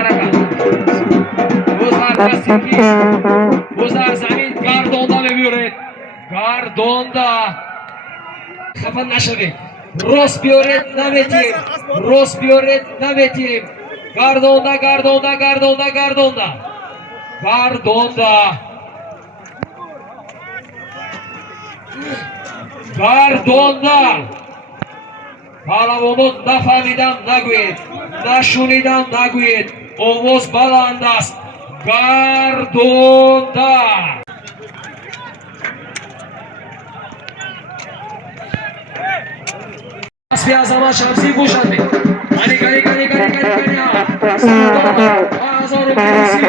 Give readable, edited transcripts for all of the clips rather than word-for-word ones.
Harakat. O'zlar zamin Gardonda میبره. Gardonda. Xafa nashiding. Rost biyoret nametим. Gardonda. Palavonot nafamidam nagӯед, nashunidam nagӯед. Ovoz baland аст. Gardonda. Asbi Azamat Shamsi bo'shandi. Gani. Azoru Kirsi.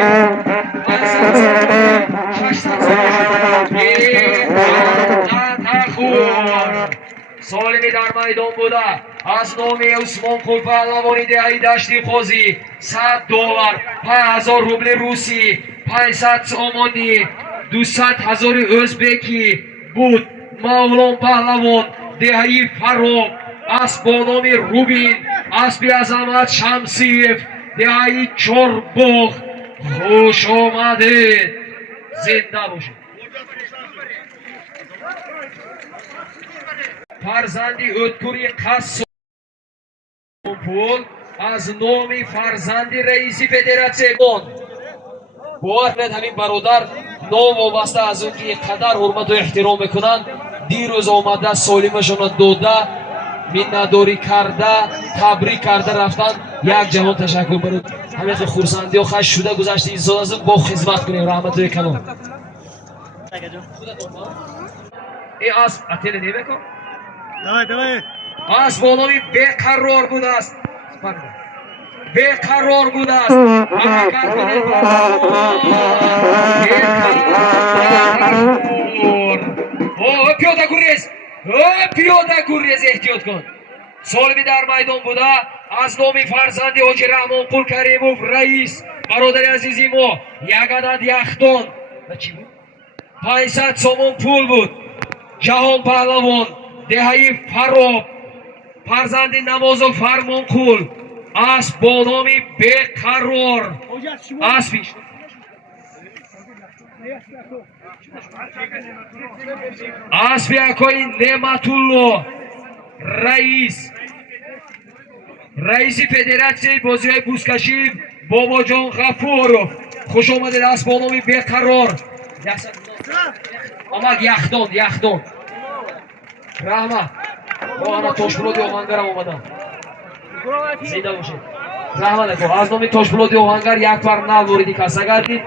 Solimi در میدان بوده از نام عثمان پور پهلوانی دهی دشتی خوزی $100 5000 روبل روسی 500 سامانی 200,000 ازبکی بود مولان پهلوان دهی فرو از با نام روبین اسبی عظمت شمسیف دهی چربوخ خوش آمده زنده باشید فرزندی ادکوری قصد پول از نام فرزندی رئیسی فدراسیون باید همین برادر نام وابسته از اون که قدر حرمت و احترام میکنن دیروز آمده سالمشون داده منتداری کرده تبریک کرده رفتن یک جهان تشکر برای همین خورسندی و خش شده گذشته این سال از با خدمت کنیم رحمت و کلام ای از اتل نمیکن давай. اسبانوی بیقرار بوده است بیقرار بوده است حرکت کنید پیاده گریز احتیاط کن سالمی در میدان بوده از نام فرزند حاجی رحمان قول کریموف رئیس برادر عزیزی ما یک عدد یختان 500 سومون پول بود جهان پهلوان دهی فراب فرزند نماز و فرمان قول اسب با نامی بیقرار اسبیش اسبی اکای نعمت الله رئیس فدراسیون بازی های بوسکشی بابا جان غفور خوش آمدید اسب با نامی بیقرار آمد یختان رحمت با انا تاشبلودی اوهنگرم اومدم زیده باشه رحمت کن از نامی تاشبلودی اوهنگر یک بار نوریدی کسا گردید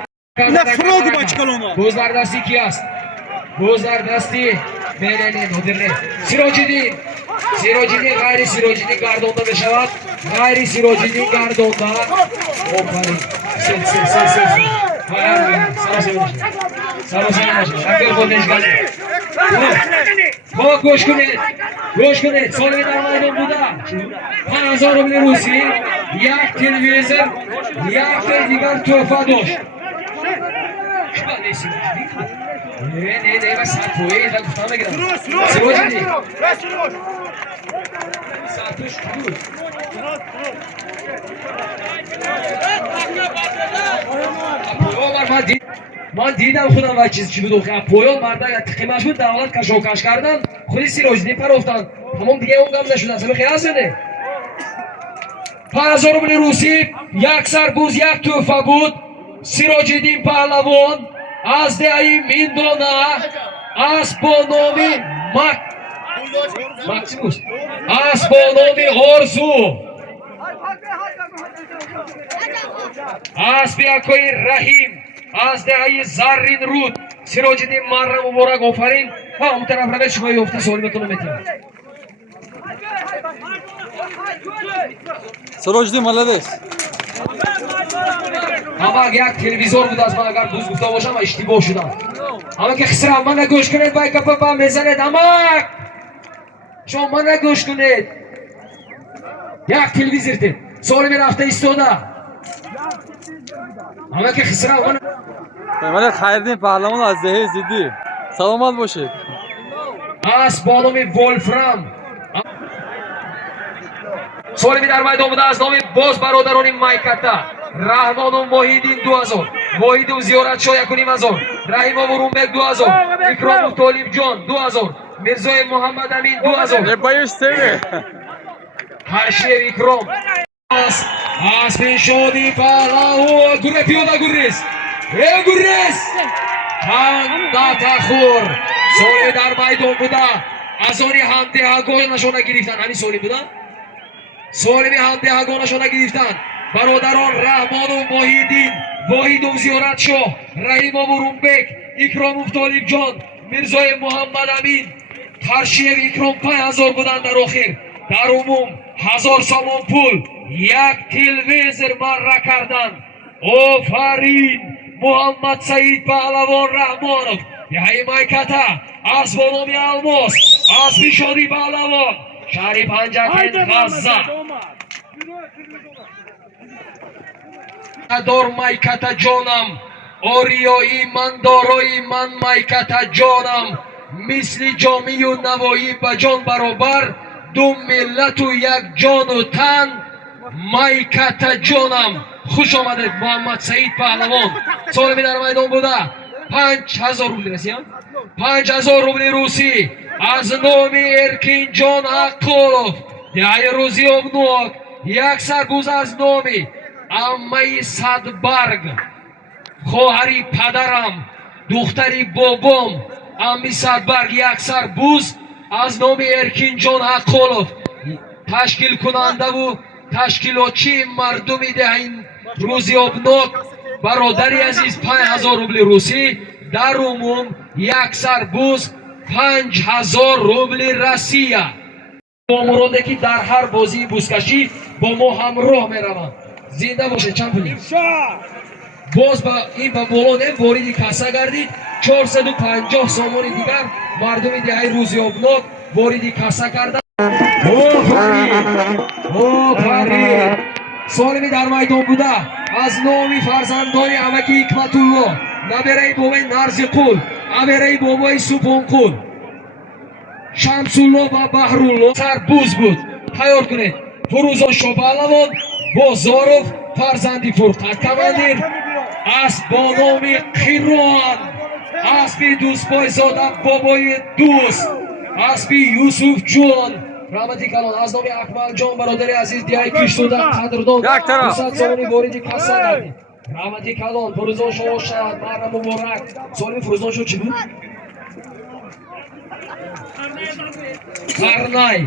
گوزدر دستی کی است؟ گوزدر دستی نه مدرنه سیراجیدین غیر سیراجیدین گردانده بشود غیر سیراجیدین گردانده آفرین سراسر باشه اگر خودش گنده گوش کنید سالمی در میدان بوده 5000 روبل روسی یک تلویزیون یک دیگر تحفه داشت نه بس توی اینا گفتم بگیرم سروجی ساتوش من دیدم خودم و چیزی بود که پویان مردا تقیمش بود دولت کشوکش کردن خودی سیراجدی پر افتاد تمام دیگه اون گم نشدن سمه خیال زنده 5000 روبل روسی یک سربوز یک تحفه بود سیراجدین پهلوان از دهی میندانه از با نامی مکسیموس از با نامی آرزو از بیاکوی رحیم از دهی زرین رود سیراجدین مرم مبارک آفرین هم طرف روی شما یفته سوال میکنم میتونم سروجدی молодец اما یک تلویزیون بود از من اگر دوست گفته باشم اشتباه شدم اما که خسرم من نگوش کنید بای کپا با میزنید اما شما من نگوش کنید یک تلویزیون سوال می رفته ایستاده اما که خسرم من خیردین پهلوان از دهه زیدی سلامت باشید از بانومی ولفرام солими дар майдон буда аз номи боз бародарони майката раҳмону моҳиддин 2000 воҳиду зиёратшоҳ 1500 раҳимову румбек 2000 икрому толибҷон 2000 мирзоев муҳаммад амин 2000 Не боишься ли? ҳашев икром аспешоди паҳлавон гурре пиёда гуррес гуррес ҳандатахур соле дар майдон буда аз они ҳамдеҳагон нашона гирифтанд ҳамин солим буда солими ҳамдеҳагон нашона гирифтанд бародарон раҳмону моҳиддин воҳиду зиёратшоҳ раҳимову румбек икромов толибҷон мирзоев муҳаммад амин қаршиев икром 5000 буданд дар охир дар умум 1000 сомон пул як телевизор марра карданд офарин муҳаммад саид паҳлавон раҳмонов яҳи майката асбономи алмос асби шоди паҳлавон шаҳри панҷакен ғазза дор майката ҷонам ориёи ман дорои ман майката ҷонам мисли ҷомию навоӣ ба ҷон баробар ду миллату як ҷону тан майката ҷонам хуш омадед муҳаммад саид паҳлавон солими дар майдон буда 5000 рубли расиям 5000 рубли русӣ аз номи эркинҷон аққулов диҳаи рӯзи обнок як саргуз аз номи аммаи садбарг хоҳари падарам духтари бобом амми садбарг як сарбуз аз номи эркинҷон аққулов ташкилкунандаву ташкилотчии мардуми диҳаи рӯзи обнок бародари азиз 5000 рубли русӣ дар умум як сарбуз 5000 рубли Россия. Бо муроде ки дар ҳар бозии бузкашӣ бо мо ҳамроҳ мераванд. Зинда бошед. Чанд пули? боз ба ин ба боло не вориди касса гардид 450 сомони дигар мардуми диҳаи рӯзи обнок вориди касса карданд. офарин солими дар майдон буда аз номи фарзандони амаки ҳикматулло набераи бобои нарзиқул абераи бобои субҳонқул шамсулло ва баҳрулло сарбуз буд. ҳаёр кунед фурӯзон шопаҳлавон бозоров фарзанди фурқат командир аст бо номи қирон аспи дӯстпойзода бобои дӯст аспи юсуфҷон раҳмати калон аз номи акмалҷон бародари азиз диҳаи киштуда қадрдон 200 сомони вориди касса гардид. раҳмати калон фурӯзон шоҳ шад марра муборак. солими фурӯзон шоҳ чӣ буд? қарнай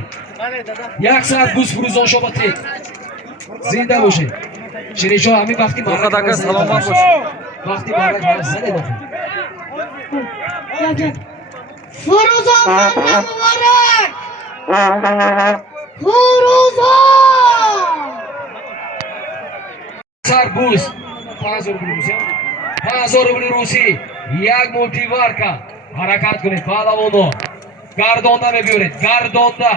як сарбуз фурӯзон шоҳ ба тек. зинда бошед шириншоҳ ҳамин вақти Дака саломат бош. вақти барак занед охир Фурӯзон муборак фурӯзон сарбуз 5000 рубли русӣ 5000 рубли русӣ як мултиварка. ҳаракат кунед паҳлавоно гардонда мебиёред гардонда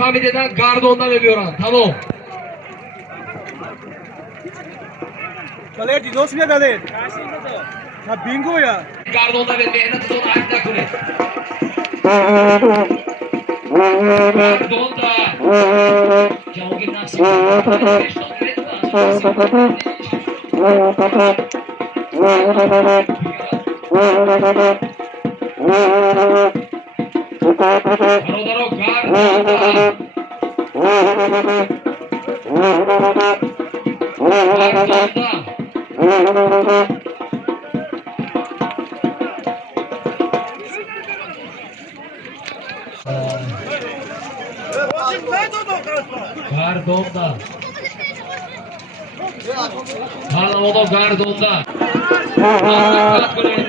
фаҳмидедан гардонда мебиёранд. Тамом. Galera, de novo, minha galera. Na bingo, ya. Gardonda ve mehnatidon ard nakuned. Gardonda. Ҷаҳонгир Насим. бародаро гардонда. Gardonda. Pahlavonov gardonda. Harakat kuned.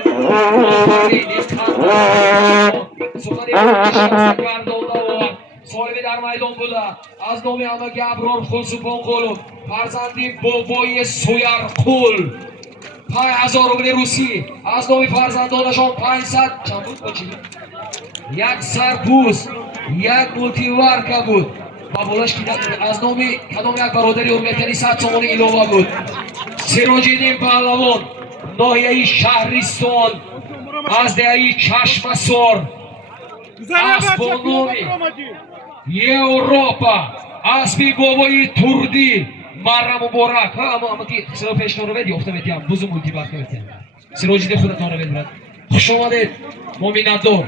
Gardonda солими дар майдон буда аз номи амаки аброр хусупонқулов фарзанди бобои суярқул 5000 рубли русӣ аз номи фарзандонашон 500 чанд буд бочи як сарбуз як мултиварка буд ба болаш кида аз номи кадом як бародари урметани 100 сомони илова буд. Сироҷиддин паҳлавон ноҳияи шаҳристон از دهی چشمسار Güzel از yapar. بانومی Европа اسبی بابایی تردی مرم مبارک اما که سر پیشنهاد رو بدی افته میتیم بزرگ مولتی بار میتیم سراجی خودتون رو بدید خوش آمدید مومینادور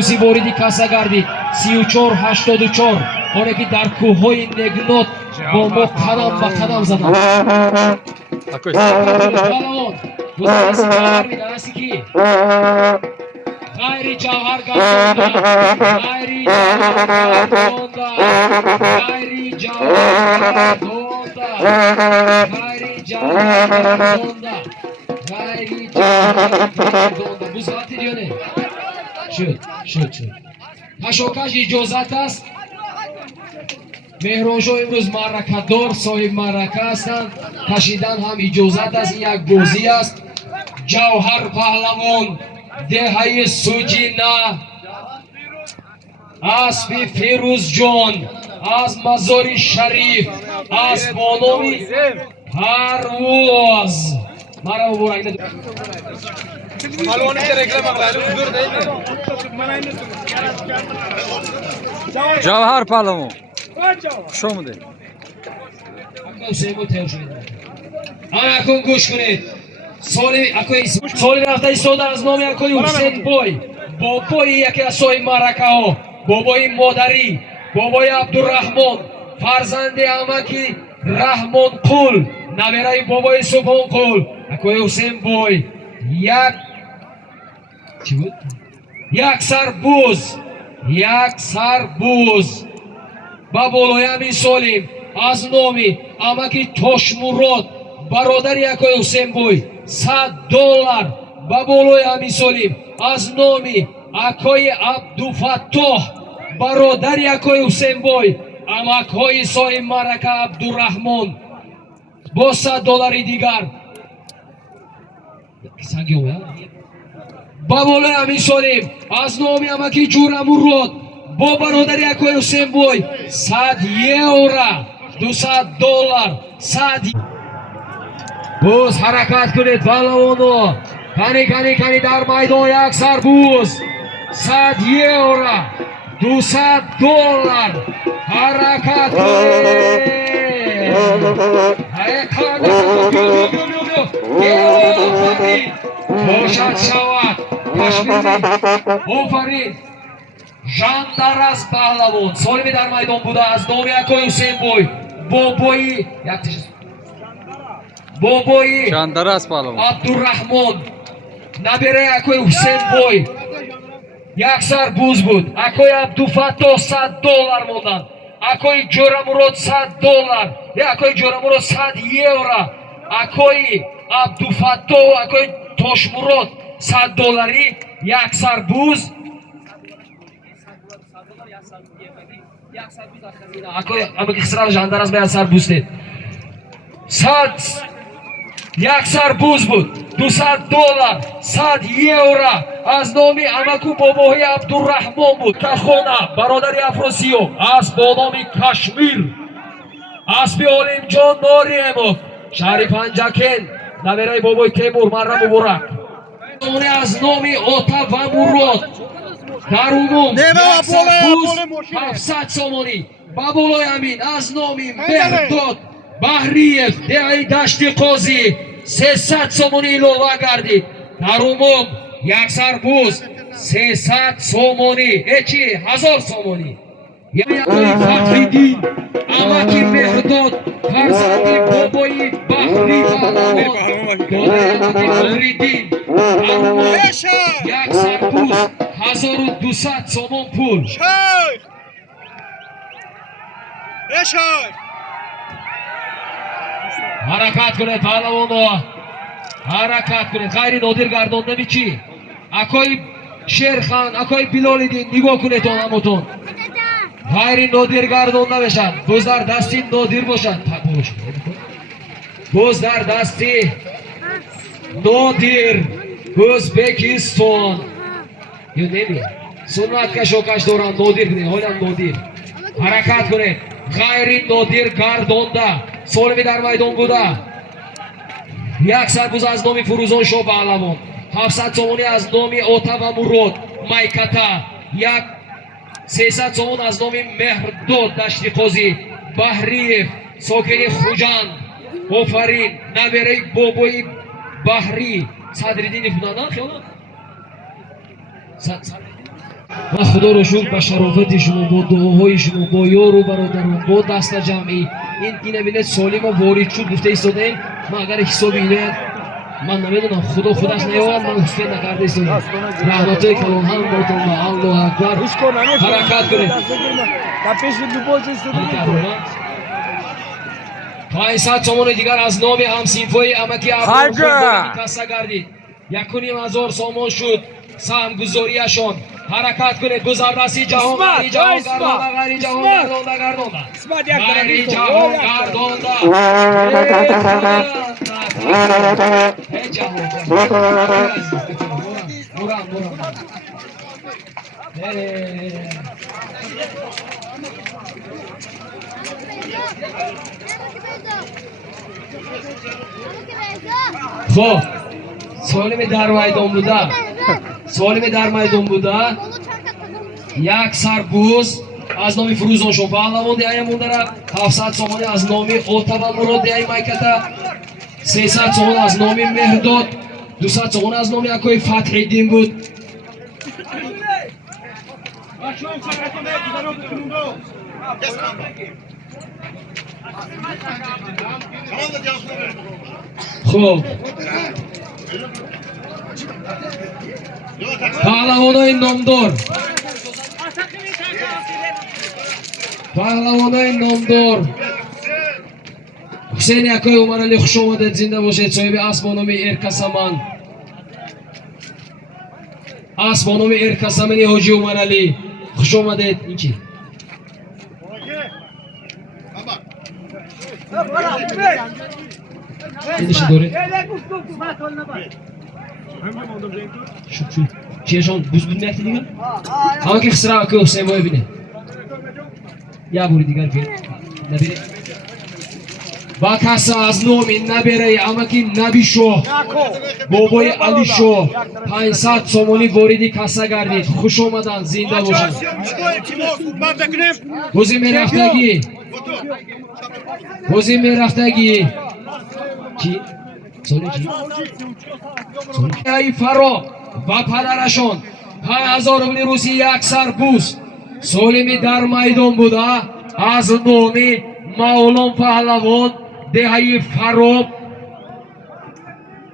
سی бориди каса гардид 34-84 оне ки дар кӯҳҳои негнот бо мо қадам ба қадам заданд Акой. балавон гузараси ҷавҳар меданаси ки ғайри ҷавҳар гардонда ғайри ҷавҳар гардонда ғайри ҷавҳар гардонда ғайри ҷавҳар гардонда ғайри ҷавҳар гардонда бузғатид ё не шуд кашокаш иҷозат аст меҳроншоҳ имрӯз маъракадор соҳиб маърака ҳастанд кашидан ҳам иҷозат аст ин як бозӣ аст ҷавҳар паҳлавон деҳаи суҷина аспи фирӯзҷон аз мазори шариф аз бономи парвоз мара муборак Jawhar Palamu. Xush omaded. акун гӯш кунед соли рафта истода аз номи акои ҳусейн бой бобои яке аз соҳиб маъракаҳо бобои модарӣ бобои абдураҳмон фарзанди амаки раҳмонқул набераи бобои субҳонқул акои ҳусейн бой як сарбуз ба болои ҳамин солим аз номи амаки тошмурод бародари акои ҳусейнбой $100 ба болои ҳамин солим аз номи акои абдуфаттоҳ бародари акои ҳусейнбой амакҳои соҳиб маърака абдураҳмон бо $100 дигар ба болои ҳамин солим аз номи амаки ҷурамурод бо бародари акои ҳусейнбой €100 $200 100 боз ҳаракат кунед паҳлавоно кани дар майдон як сарбуз €100 $200 ҳаракат кунед бошад шавад кашмири офарин жандарас паҳлавон солими дар майдон буда аз номи акои ҳусейнбой бобои Жандарас Palamu. абдураҳмон набераи акои ҳусейнбой як сарбуз буд акои абдуфаттоҳ $100 монданд акои ҷӯрамурод $100 акои ҷӯрамурод €100 акои абдуфаттоҳ акои тошмурод $100 як сарбуз акои амакисра жандарас ба як сарбуз дед як сарбуз буд $200 €100 аз номи амаку бобоҳои абдураҳмон буд кахона бародари афросиёв аз бо номи кашмир аспи олимҷон нориемов шаҳри панҷакен набераи бобои темур марра муборак аз номи ота ва мурод дар умум як сарбуз $700 ба болои ҳамин аз номи меҳдод баҳриев деҳаи дашти қозӣ $300 илова гардид дар умум як сарбуз $300 ечи $1000 якои фахриддин амаки меҳдод фарзанди бобои баҳри паҳлавон додари амаки фахриддин дар умум як сарбуз $1200 пул ҳаракат кунед паҳлавоно ҳаракат кунед ғайри нодир гардондами чӣ акои шерхан акои билолиддин нигоҳ кунед он ҳамотон ғайри нодир гардонда мешавад боз дар дасти нодир бошад боз дар дасти нодир ӯзбекистон ё неми суннат кашокаш доранд нодир кунед ҳолам нодир ҳаракат кунед غیری نادر گردانده سالمی در میدان بوده. یک سرباز از نام فروزان شاه پهلوان، 700 تومانی از نام آتا و مراد میکتا، یک 300 تومان از نام مهرداد دشتی قاضی بحریف ساکن خوجند. آفرین نبره بابای بحری صدرالدین فلانان خیالات و خدا رو شکر به شرافت شما با دعاهای شما با یار و برادران با دست جمعی این بینه سالم و وارد شد گفته ایستادیم. من اگر حساب اینه من نمیدونم خودش نیاورد من حسین نکرده ایستادیم. رحمتای کلام هم باتون و الله اکبر. حرکت کنید 500 تومان دیگر از نام همسیفای امکی عبدالخود کسا گردید. 1,500 سامان شد سهم گذاریشان. حرکت کنید گذررسی جهان غیری جهان گردانده غیری جهان گردانده غیری جهان گردانده خب سالم در میدان بوده سالم در میدان بوده. یک سرباز از نام فروزان شاه پهلوان دیگه مونده را 700 تومان از نام آتا و مراد دیگه میکتا، 300 تومان از نام مهرداد، 200 تومان از نام یکای فتحالدین بود. خب پهلوانای نامدار حسین یکای عمر علی خوش آمدید زنده باشید. صاحب اسب با نام ارکسمن اسب با نام ارکسمن حاجی عمر علی خوش آمدید. این چی؟ اینش داره چیشان بوز بود میختی دیگر همه که خسرا که حسین باید بینه یا بوری دیگر که نبیره با کسا از نومی نبیره اما که نبی شو بابای علی شو 500 تومانی واردی کسا گردید. خوش آمدن زنده باشن. بوزی میرفتگی چی؟ سالی چی؟ ای فرا و پدرشان 5000 روبل روسی یک سرباز سالمی در میدان بوده از نام مولان پهلوان دهه فرا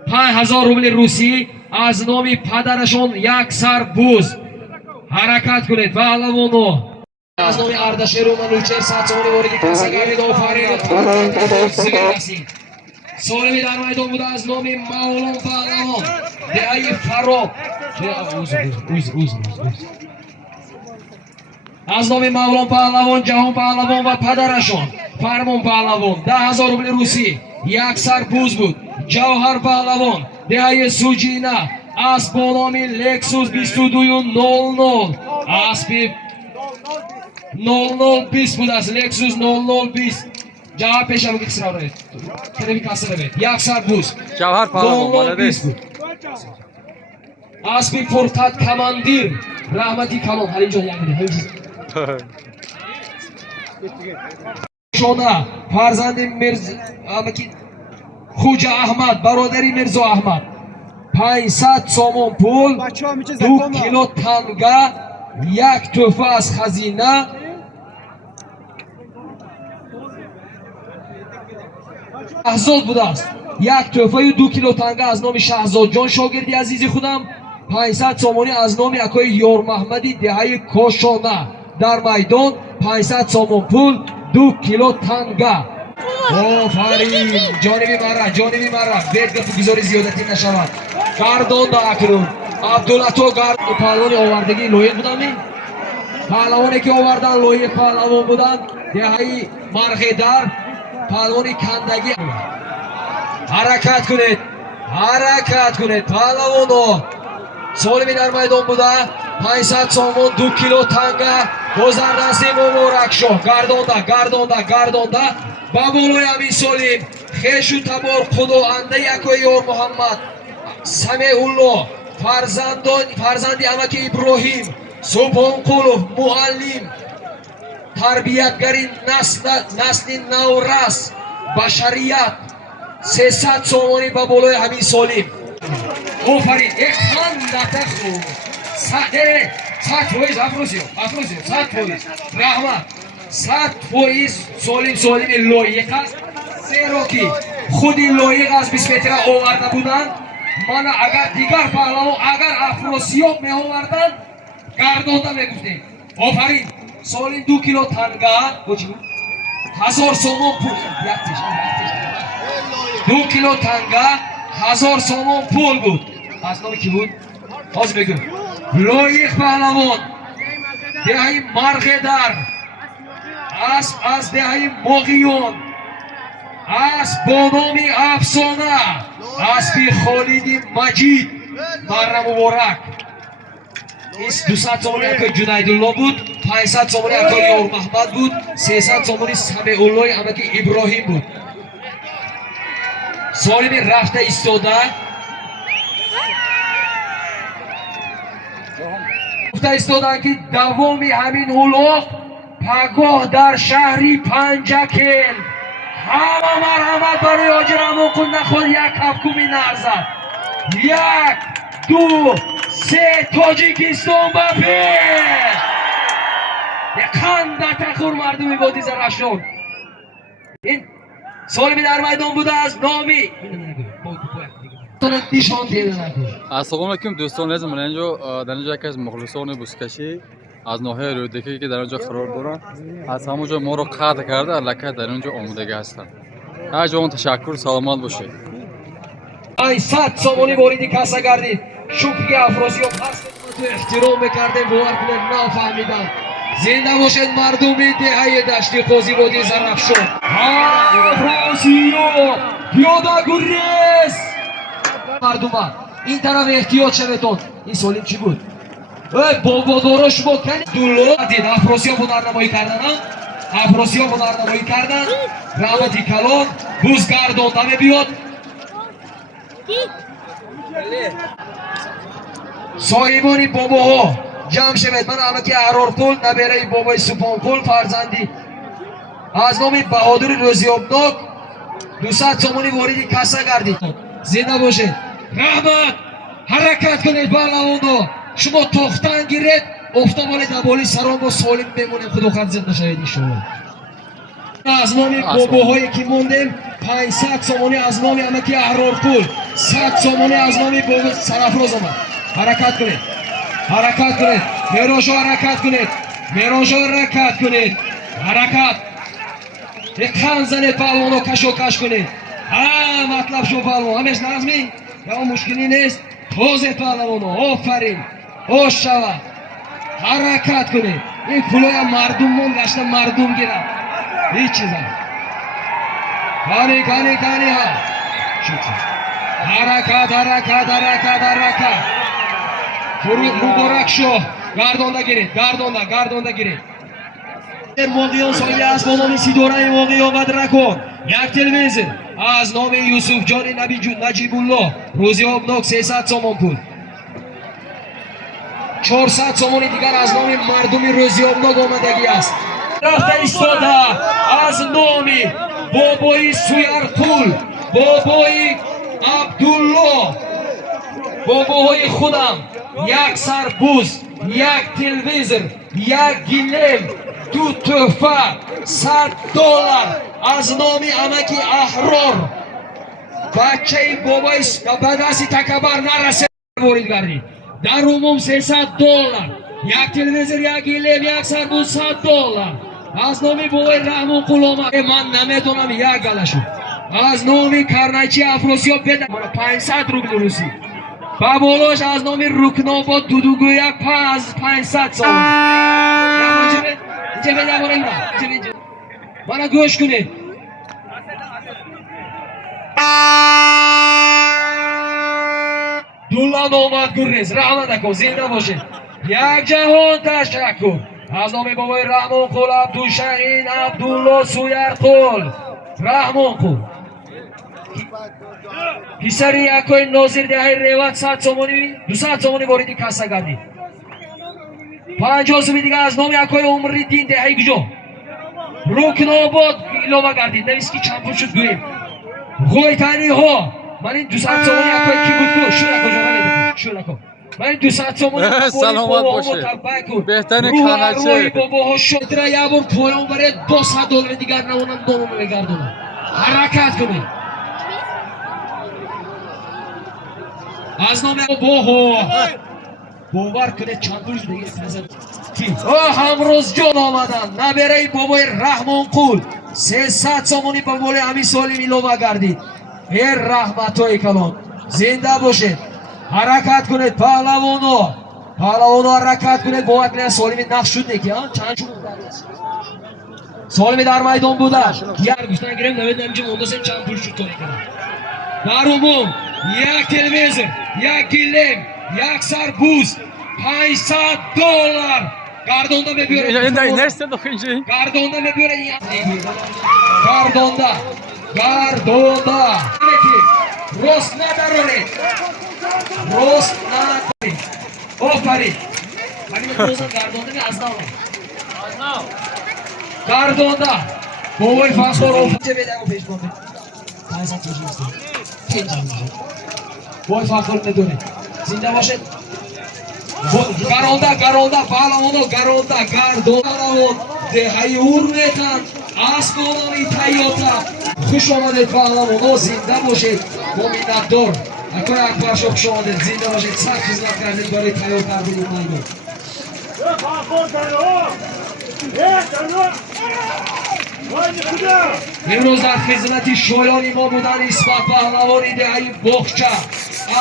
5000 روبل روسی از نام پدرشان یک سرباز. حرکت کنید پهلوانو از نام اردشیر و منوچهر 100 تومانی واردی کسا گردید. آفرین سالمی در میدان بوده از نام مولان پهلوان دهه فرا از نام مولان پهلوان جهان پهلوان و پدرشان فرمان پهلوان 10,000 روبل روسی یک سرباز بود. جوهر پهلوان دهه سوجینه اسب با نام لکسوس 2200 اسب 0020 بود از لکسوس 0020 جواب پیش هم کسی را رید کنمی کسی را بید یک سرباز جوهر پهلوان 0020 بود. اسب فرقت کماندیر رحمتی کلام حالی جان یعنی شونه فرزند مرز خوجا احمد برادری مرزا احمد 500 تومان پول 2 کیلو تنگه یک تحفه از خزینه شهزاد بوده است. یک تحفه 2 کیلو تنگه از نام شهزاد جان شاگردی عزیزی خودم 500 تومانی از نام یکای یار محمدی دهه کاشانه در میدان 500 تومان پول 2 کیلو تنگه. آفرین جانبی مرا بید گفت گذاری زیادتی نشود. گردان دا اکنون عبدالعطا گرد پهلوانی آوردگی لایق بودن می پهلوانی که آوردن لایق پهلوان بودن دهه مرغی در پهلوانی کندگی. حرکت کنید پهلوانو سالمی در میدان بوده 500 تومان 2 کیلو تنگه گذردستی مبارک شو گردانده با بالای امین سالم خیشو تبار خداونده یکوی یار محمد سمیع الله فرزندی امکی ابراهیم سبحانقلوف معلم تربیتگری نسل نورس بشریت 300 سومانی با بالای امین سالم آفرین یک خندت خوب 100% افروزیو 100% رحمت 100% سالم لایق است زیرا که خود لایق از 20 متر آورده بودند من اگر دیگر پهلوان اگر افروسیاب می آوردند گردانده می گفتیم آفرین سالم 2 کیلو تنگه 1000 سومون پول 2 کیلو تنگه 1000 سومون پول بود از نام کی بود؟ باز بگو لایق پهلوان دهی مرغ در اسب از دهی مغیون اسب با نام افسانه اسب خالدی مجید مرم مبارک این 200 سومانی اکای جنیدالله بود 500 سومانی اکای یار محمد بود 300 سومانی سمیع الله امکی ابراهیم بود سالم رفته ایستاده گفته ایستادن که دوامی همین الاغ پگاه در شهری پنجکل همه مرحمت برای آجرمون کن نخود یک هفکومی نرزد 1 2 3 تاجیکستان با پیش یک خنده تخور مردمی بادی زرشون این سالمی در میدان بوده از نامی نشان دیده نکن السلام علیکم دوستان عزیز من در اینجا یکی از مخلصان بوسکشی از ناحیه رودکی که در اینجا قرار دارن از همونجا ما رو قطع کرده لکه در اینجا آمادگی هستن هر جوان تشکر سلامت باشید 500 سومانی باریدی کسا گردید شکری افرازی و پس تو احترام بکردیم باور کنه نفهمیدن زنده باشد مردمی دهه دشتی قاضی بادی زرفشان افرازی و پیاده گریز مردم این طرف احتیاط شویتون این سالم چی بود؟ بابا دارا شما کنید دولو دید افراسی ها بودرنمایی کردن افراسی ها بودرنمایی کردن رحمتی کلان بوز گرداندمه بیاد صاحبانی بابا ها جمع شوید من امکی احرارقل نبیره بابای سپانقل فرزندی از نام بهادر روزیابناک 200 سومانی واردی کسا گردید زنده باشید رحمت حرکت کنید پهلوان شما تختن گیرید افتابال دبالی سرام و سالم بمونیم خدا خد زنده شوید شما از نام باباهایی که موندیم 500 سومانی از نام امکی احرارقل 100 سومانی از نام بابا سرافراز آمد حرکت کنید میرانشاه حرکت کنید حرکت یک خند زنید پهلوان رو کش و کش کنید مطلب شو پهلوان همیش نظمی یا مشکلی نیست توزه پهلوان آفرین خوش شود حرکت کنید این پولای مردم مون گشته مردم گیرم هیچ چیز هم کانی ها حرکت فرود مبارک شو گردانده گیرید موقعیان سالی از با نام سیدورای موقعی آمد رکن یک تلویزیون از نام یوسف جان نجیب الله روزی آبناک 300 سومان پول 400 سومانی دیگر از نام مردمی روزی آبناک آمدگی است رفته ایستاده از نام بابای سویرقل بابای عبدالله باباهای خودم یک سربوز یک تلویزیون یک گلیم 2 تحفه $100 از نام امکی احرار بچه بابای به دستی تکبر نرسه وارد گردید در عموم $300 یک تلویزیون یک گلیم یک سربوز $100 از نام بابای رحمان قلومه من نمیتونم یک گلشو از نام کرنچی افراسیاب بده 500 روبل روسی با بالاش از نام رکناباد دودوگو یک 500 سال اینجا بده باره اینجا منو گوش کنید دولان آمد گریز رحمت کن زنده باشه یک جهان تشکر از نام بابای رحمان قول عبدالشهین عبدالله سویرقل رحمان قول پسری یکای ناظر دهی روت 100 سومونی 200 سومونی واردی کاسا گردید 50 سومی دیگه از نام یکای عمری دین دهی گجو رکن آباد ایلوه گردید نویس که چند پول شد گویم غویتانی ها من این 200 سومونی یکای کی بود کو شو نکو جانا میده شو نکو من این 200 سومونی سلامت باشه بهترین کانالچه بابا شد را یابون پایان بره 200 دلار دیگر نمونم دومو بگردونم حرکت کنید از نام بابا باور کنید چند روز دیگه تازه همروز جان آمدن نبره بابای رحمان قول 300 سومونی به بول همین سالی میلوه گردید هر رحمت های کلان زنده باشید حرکت کنید پهلوانو حرکت کنید با وکیل سالمی نقش شد نکی چند شد سالمی در میدان بوده یک گوشتن گرم نوید نمیجم اندازم چند پول شد کنی کنم در عموم یک تلویزر یک گلیم یک سربوز 500 دلار گردونده ببیره گردونده ببیره گردونده روست ندارونید روست ندارونید آفرین ولی من روزم گردونده می از نام گردونده بابای فصل رو چه بیده و پیش بانده پایزن توجه میسته بابای فصل رو نداره زنده باشد گرونده پهلوانو گرونده گردونده دهی اورمتن اسبانانی تیاتا خوش آمدید پهلوانو زنده باشید با مینتدار اکای اکبر شو خوش آمدید زنده باشید سر خدمت کردید برای تیار کردید این میدان امروز در خدمت شایان ما بودن اسمت پهلوانی دهی بخچه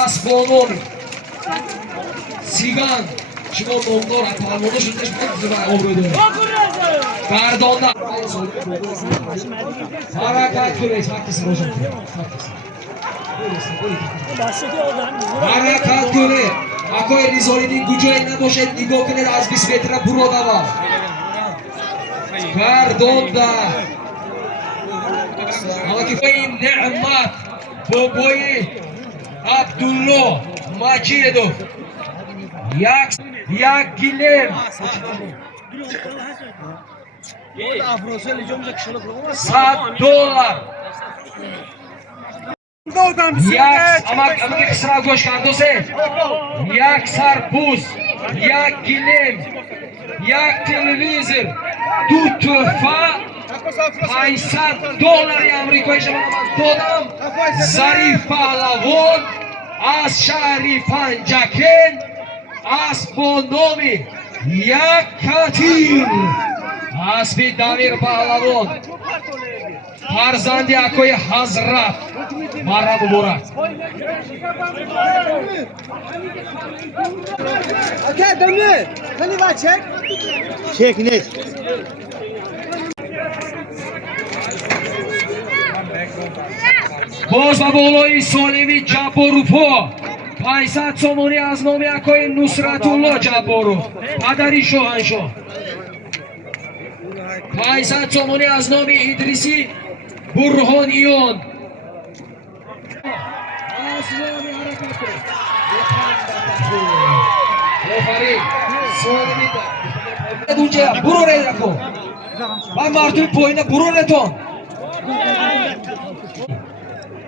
اسبانان سیگان شما نامدار پهلوانو شدش بود آبرو داره گردانده حرکت کنید حرکت روشن حرکت کنید اکای نزاریدین گوجه نباشد نگاه کنید از 20 متر برو دوا گردانده اما که این نعمت بابای عبدالله مجیدو یک گلیم 100 دلار یک اما که خسرا گوش کرده سه یک سربوز یک گلیم یک تلویزر دو تحفه 500 دلار امریکایی شما دادم ظریف پهلوان از شهر پنجکن اسب نام یک کتیر اسب دمیر پهلوان فرزند اکای حضرت مرا مبارک Okay, dönme. Hani var çek. Çek net. باز با بالای سالمی جباروپا 500 سومونی از نام اکای نصرت الله جبارو پدری شاهنشاه 500 سومونی از نام ادریسی برهانیان برو ره رکو من مردوی پایینه برو رتون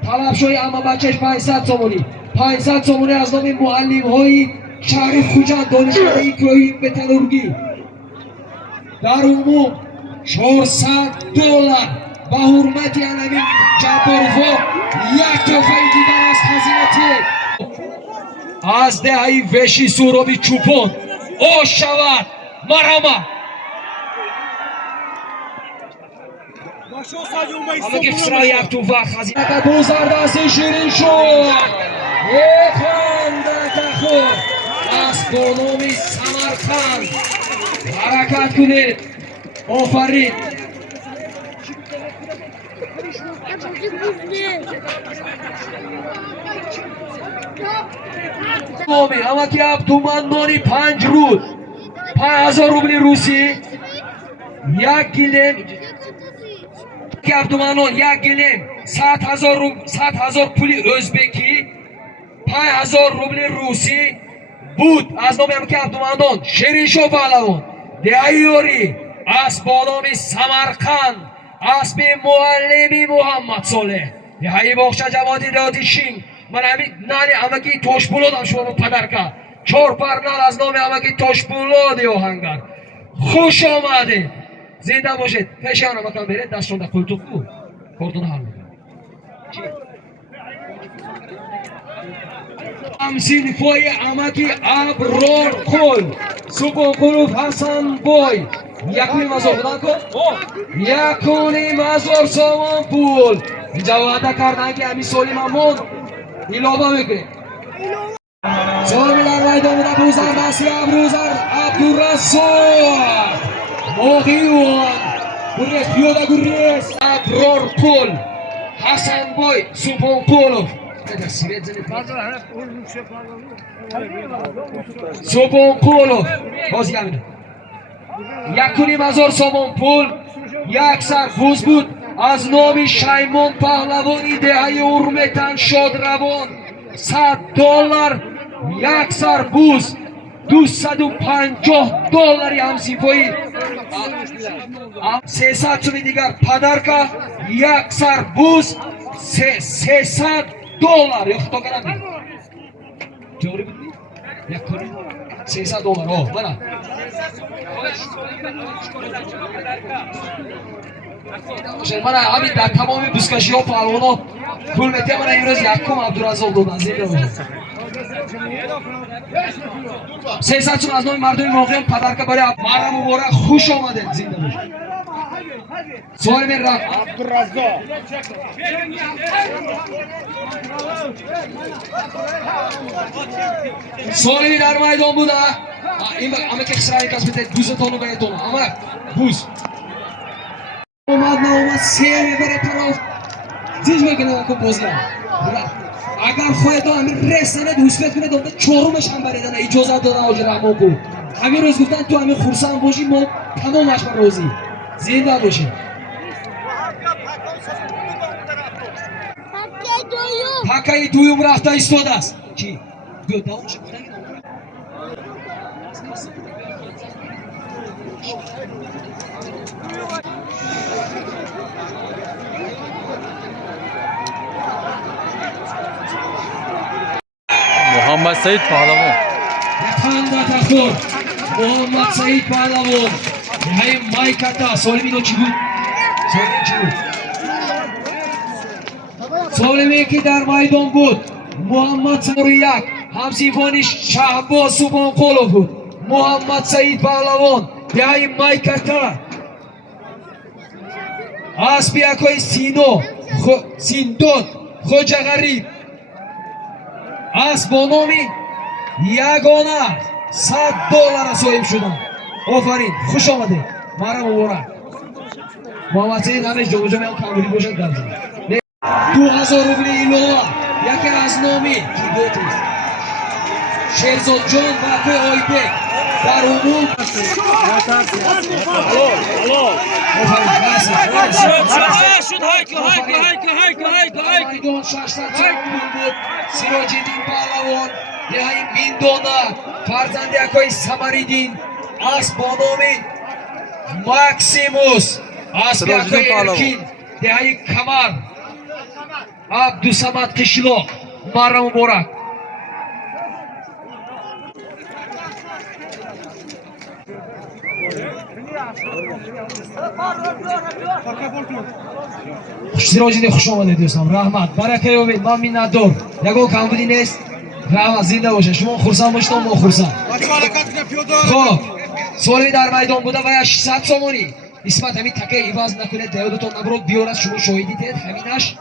طلب شوی اما بچهش 500 سومونی 500 سومونی از نام معلم های شریف خوجند دانشگاه ایکروی متالورگی در عموم 400 دلار به حرمت علمی جباروفا یک تحفه دیگر از خزینه از دهی وشی سورابی چوپان آش شود مرحبا اما که خسرا یک توفه خزینه که دوزار دست شیرین شد خانده تخور از بانومی سمرکند حرکت کنید آفرین اما که عبدالمنانی 5 روز 5000 рубли руси, 1 гилем که عبدالمنان 1 گلم 100,000 پولی ازبکی 5000 روبل روسی بود از نام که عبدالمنان شیرینشو پهلوان دیاری از بانام سمرقند اسب معلمی محمد صالح دهی باخشه جماعتی دادی شین من همین نانی همکی توش بلودم شما پدر که 4 پرنال از نام همکی توش بلودی آهنگر خوش آمده زنده باشید پیشیان هم بکن برید دستشون در قلتوق بود کردون حال میکنم همسین پای امکی ابرار کل سپون قروف حسن بای یکونی مزار بودن کن یکونی مزار سامان پول اینجا وعده کردن که همی سالی ممون ایلابا میکنیم سالی در میدان بوده بوزر دستی ابروزر عبدالرسول موقعیون گریز پیاده گریز ابرار کل حسن بای سپون قروف سپون قولوف بازی همینه یکونی مزار سامان پول یک سر بوز بود از نام شیمان پهلوانی دهی ارمتن شاد روان $100 یک سر بوز $250 همسی پایی 300 تومی دیگر پدرکا یک سر بوز $300 یا خطا کنم جوری بودی؟ یک کنی $300 آه بنا من همین در تمام بسکشی ها پهلوان ها پول میتیم من امروز یکم عبدالرزاق دادن زنده باشد 300 چون از نام مردم موقعیم پدر که برای مرم مبارک خوش آمده زنده باشد سوال من رفت عبدالرزاق سوالی در میدان بوده این همه که خسرایی کس بده دوزتانو بایدونه همه بوز اومد نه اومد سه میبره طرف دیج بکنه که بازی هم اگر خواهد همین رسانه دوست کنه داده چهارمش هم بریدن اجازت دادن آجر رحمان کو همین روز گفتن تو همین خورسان باشی ما تمامش بر روزی زنده باشی پکه دویم رفته ایستاده است کی؟ دوامش محمد سعید پهلوان یکانده تخور محمد سعید پهلوان های مایکتا سالمی چی بود؟ سالمی چی بود؟ سالمی که در میدان بود محمد سعید یک همسیفانی شهباز سپون قولوف بود محمد سعید پهلوان های مایکتا اسبی اکوی سیندون خوجه غریب از بانامی یگانه $100 صاحب شدم آفرین خوش آمده مرا مبارک محمد سعید همه جا بجا میام کاملی باشد در زن 2000 روبل ایلوه یکی از نامی شیرزاد جان و اکوی آیبک در عموم سیراج‌الدین پهلوان دهی مینداند فرزند اکوی سمریدین از بانام ماکسیموس از اکوی ارکین دهی کمر عبدالصمد کشلاق مرا مبارک سیراج‌الدین خوش آمدید دوستان رحمت برکه امید من میnnatدار یگو کمبودی نیست رحمت زنده باشه شما خرسند باشید ما خرسند خب سوالی در میدان بوده و 600 سامانی اسمت همین تکه ایواز نکنه دیودتون نبرد بیار از شما شاهدی دید همینش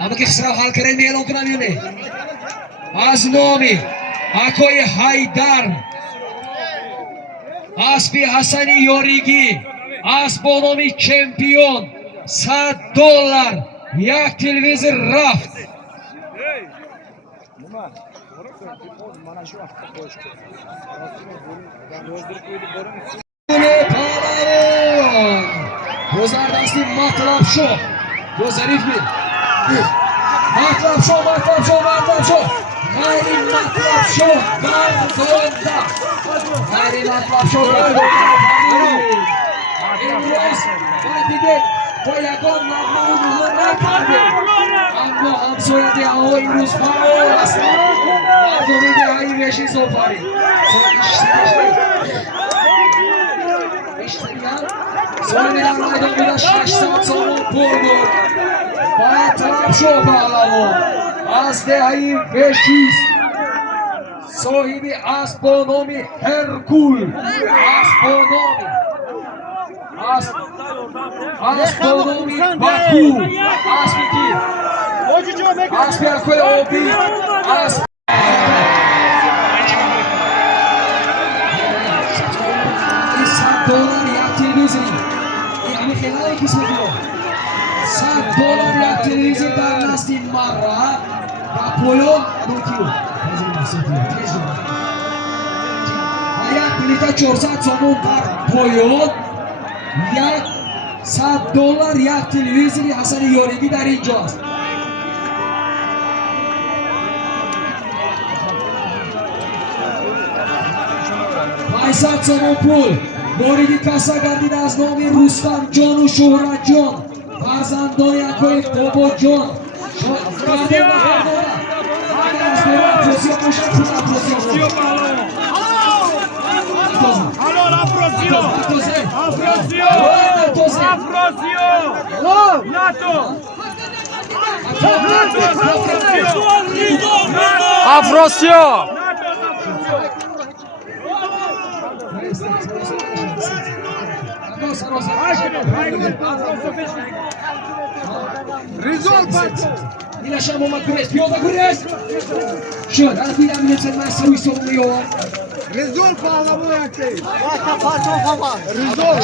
اما که خسرو حال کرد می اعلان کنم یا نه از نامی اکوی حیدر اسبی حسنی یاریگی از بانامی چمپیون $100 یک تلویزیون رفت Mana shu vaqtda qo'yish kerak. Yozdirib qo'ydi, boring. Palavon. Gozardasti Matlab Shoh. Gozarif bir. Matlab Shoh. Hayri Matlab Shoh. Mardonda. Hayri Matlab Shoh. Imroz vaqtida boyagon maqomini nakardi. Ammo hamsoyada havo imroz faol است. Mardonda hay beshi sofari. So'ngra maydonda 80 so'm pul bor. Matlab Shoh Palavon. از دهه 500 صاحب اسب با نام هرکول اسب با نام باکو اسبی که اسبی اکوی آبی اسب این $100 یک تلویزیون این همه خیلی قسمتی رو $100 یک تلویزیون در نسل مرا و پولو دوتیو و یک بلیت 400 سومون در پویون یک $100 یک تلویزیون حسن یاریگی در اینجاست. $500 سومون پول واردی کاسا گردید از نام رستم جان و شهرت جان فرزندان یکوی بابا جان گردید و خرداره اگر از برای افروسیو باشد پول افروسیو Afrosio! Yine şam olmak güreş, piyoda güreş. Şöyle, bir an önce ben savaş oluyor. Rezol pahalı bu yakti. Vata pato baba. Rezol.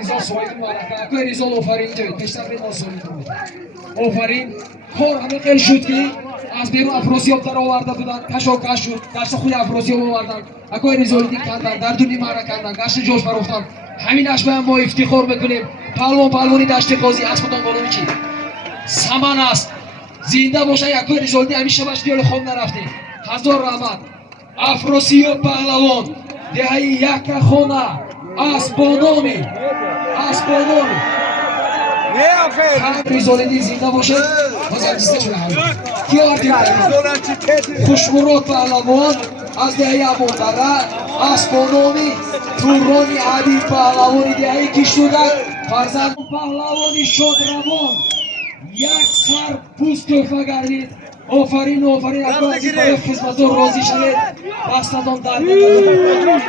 Rizol soyun var. Akı Rizol ofarin diyor. Peşten bir nasıl soyun. Ofarin. Kor hamı kel şut ki. Az beru afrosiyoplar olarda budan. Kaşo kaşut. Kaşo xuy afrosiyop olardan. Akı Rizol dik kandan. Dar duni mara kandan. Kaşo josh baroftan. همین اش به ما افتخار میکنیم پهلوانی دشت قاضی اسپدان گلومی چی سامان است زنده باشه یکوی رزولدی همیشه باش دیال خوب نرفته هزار رحمت افروسیو پهلوان دهه یک خونه اسپانامی رزولدی زنده باشه بازم دیسته شده کیار دیگه خوشمراد پهلوان از دهه ابوالدره اسپانامی تورانی عدید پهلوانی دهه کشتودک فرزند پهلوانی شد روان یک سر پوست توفه گردید آفرین اکو از این باید خدمتون راضی شدید بستدان در بکنید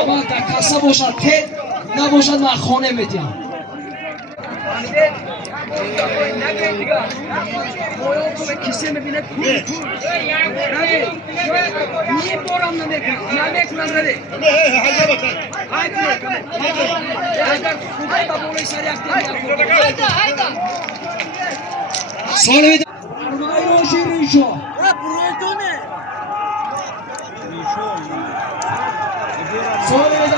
اما در کسا باشد تید نباشد من خانه میدیم کسی میبینه نیم بارم نمیکنن رده سال میده ارمای ریشو سال میده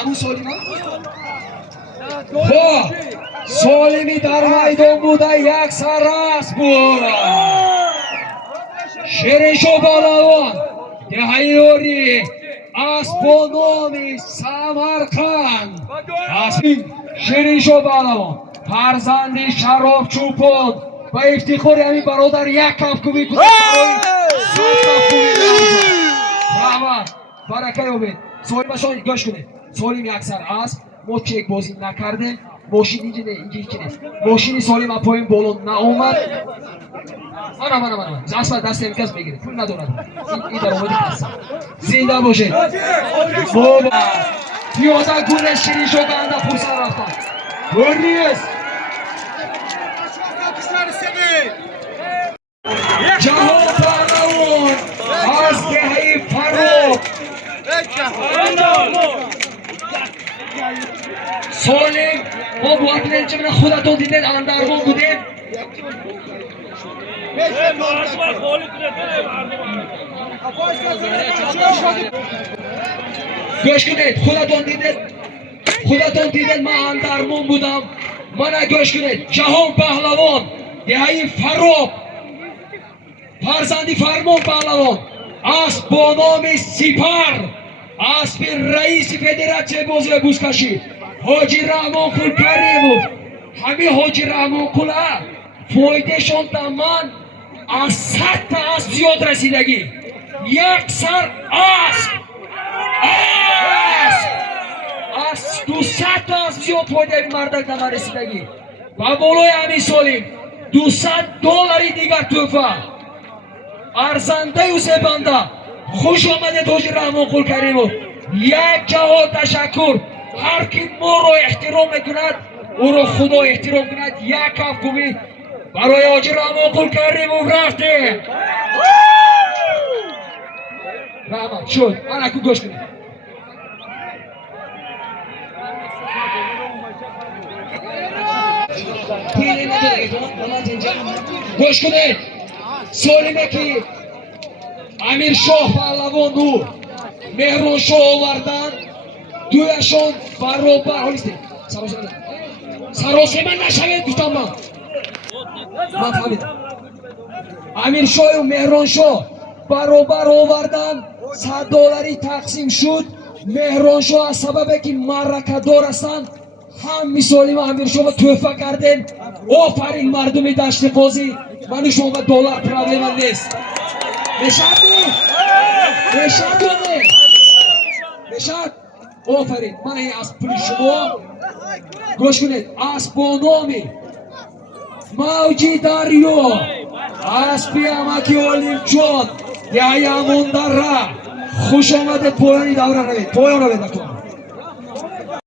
ارمای بوده سالمی در میدان بوده یک سررس بود شیرشو پهلوان دهیاری اسپانامی سمرقند شیرشو پهلوان فرزندی شراب چوپان و افتخاری همین برادر یک کف کوبی کنه رحمت برکه یابید سالیم باشان گوش کنید سالیم یک سر اسب ما چک بازی نکرده ماشین اینجا نیست ماشینی سالیم از پایین بالا ناومد من اسب دست امکاز بگیرید پول ندارد این در آمده هست زنده باشه بابا پیاده گونه شیریشو گنده پرسن رفتن گریز جهان پهلوان از دهه فرو سالم ما باید نمیشه من خودتون دیدن اندرمان بودیم گوش کنید خودتون دیدن من اندرمان بودم من گوش کنید جهان پهلوان دهی فروغ فرزندی فرمان پهلوان اسب با نام سپر اسب رئیس فدراسیون بازی بوسکشی حاجی رحمان قل کریموف همین حاجی رحمان قل فایدهشون تمام از 100 تا اسب زیاد رسیدگی یک سر اسب از 200 تا اسب زیاد فایده مردک تمام رسیدگی و بالای همین سالیم $200 دیگر توفه ارزنده و زبنده خوش آمدید حاجی رحمان قل کریموف یک جهاد تشکر هر کی ما رو احترام میکند او رو خدا احترام کند یک کف کوبی برای حاجی رحمان قل کریموف رفته رحمت شد من اکو گوش کنید گوش کنید سالیمه که امیر شاه پهلوان رو مهران شاه آوردن دویشان برابر حالیسته سراسیمه نشوید گفتم من فهمیدم امیر شاه و مهران شاه برابر آوردن $100 تقسیم شد مهران شاه از سببه که معرکه دار هستند هم مثالی ما امیر شاه توفه کردن آفرین مردم دشت قاضی من و شما دلار پرابلم هم نیست نشد آفرین من این از پول شما گوش کنید از با نامی موجی دریو از پیامکی علیم چون یه همون در را خوش آمده پایانی دوره روید پایان رو بده کن